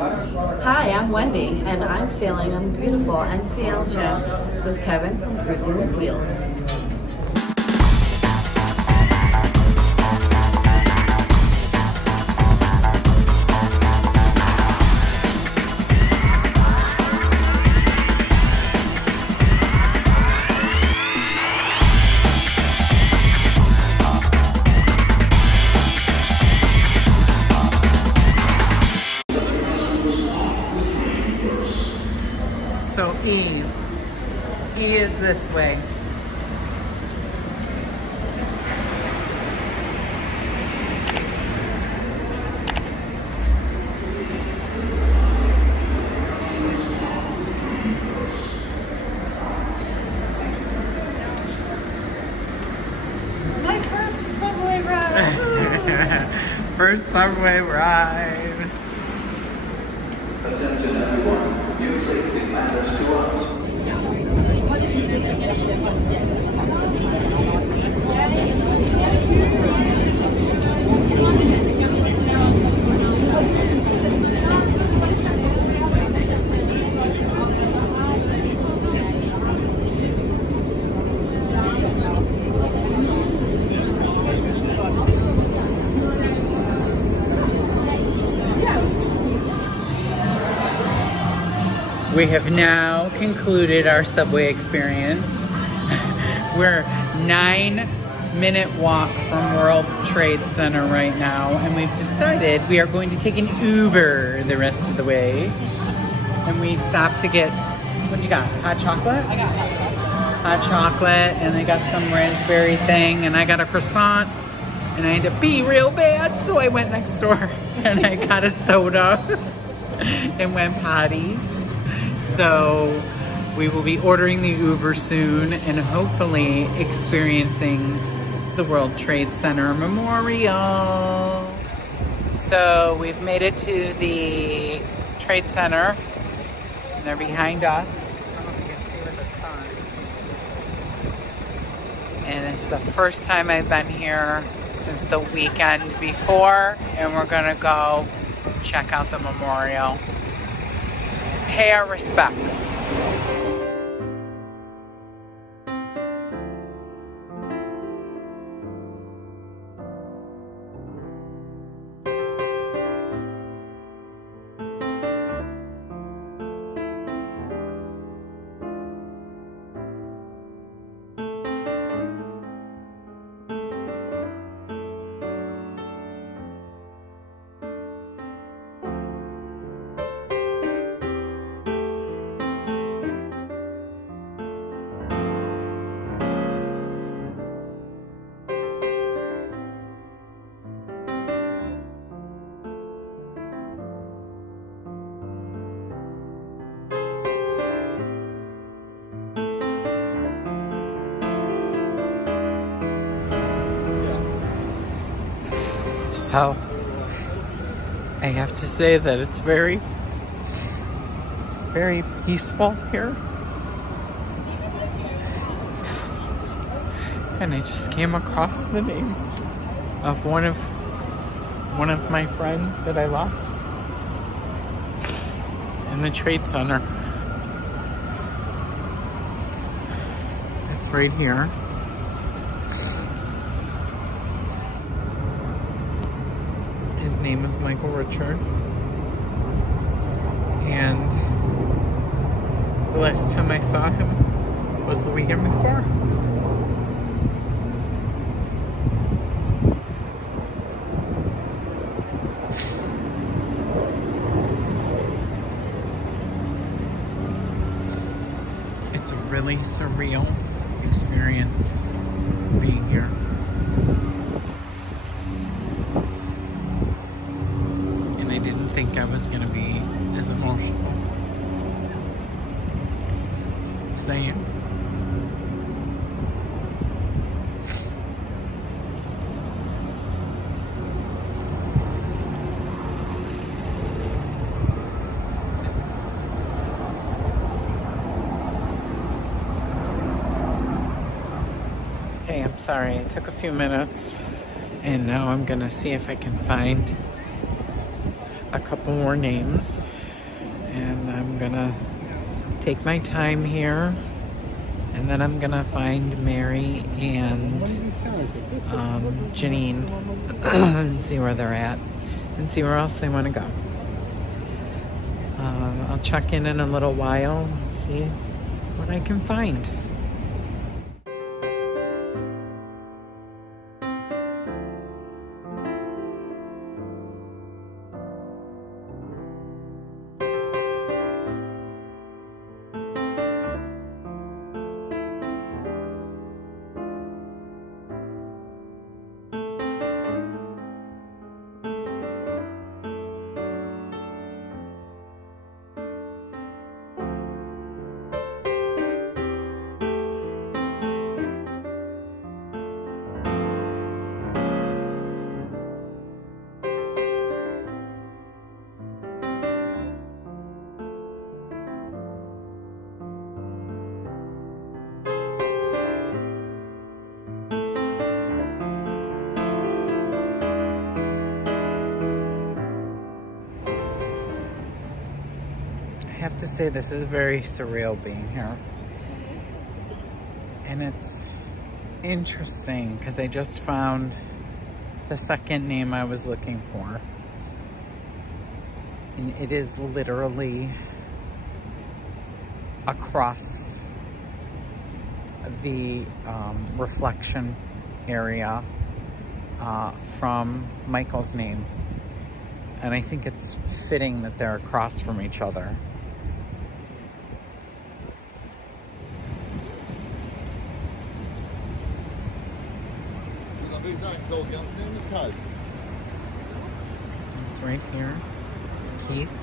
Hi, I'm Wendy, and I'm sailing on the beautiful NCL ship with Kevin from Cruising with Wheels. So E is this way. My first subway ride! First subway ride. Attention everyone, new safety matters to us. We have now concluded our subway experience. We're 9-minute walk from World Trade Center right now, and we've decided we are going to take an Uber the rest of the way. And we stopped to get, what you got? Hot chocolate? I got Hot chocolate, and I got some raspberry thing, and I got a croissant, and I had to pee real bad, so I went next door and I got a soda and went potty. So we will be ordering the Uber soon and hopefully experiencing the World Trade Center Memorial. So we've made it to the Trade Center and they're behind us. I don't know if you can see with the sun. And it's the first time I've been here since the weekend before, and we're gonna go check out the memorial. Pay our respects. So, I have to say that it's very peaceful here. And I just came across the name of one of my friends that I lost in the Trade Center. It's right here. His name is Michael Richard, and the last time I saw him was the weekend before. It's a really surreal experience being here. I didn't think I was going to be as emotional as I am. Okay, I'm sorry. It took a few minutes, and now I'm going to see if I can find a couple more names, and I'm gonna take my time here, and then I'm gonna find Mary and Janine and see where they're at and see where else they want to go. I'll check in a little while and see what I can find. I have to say, this is very surreal being here. And it's interesting because I just found the second name I was looking for. And it is literally across the reflection area from Michael's name. And I think it's fitting that they're across from each other. It's right here. It's Keith.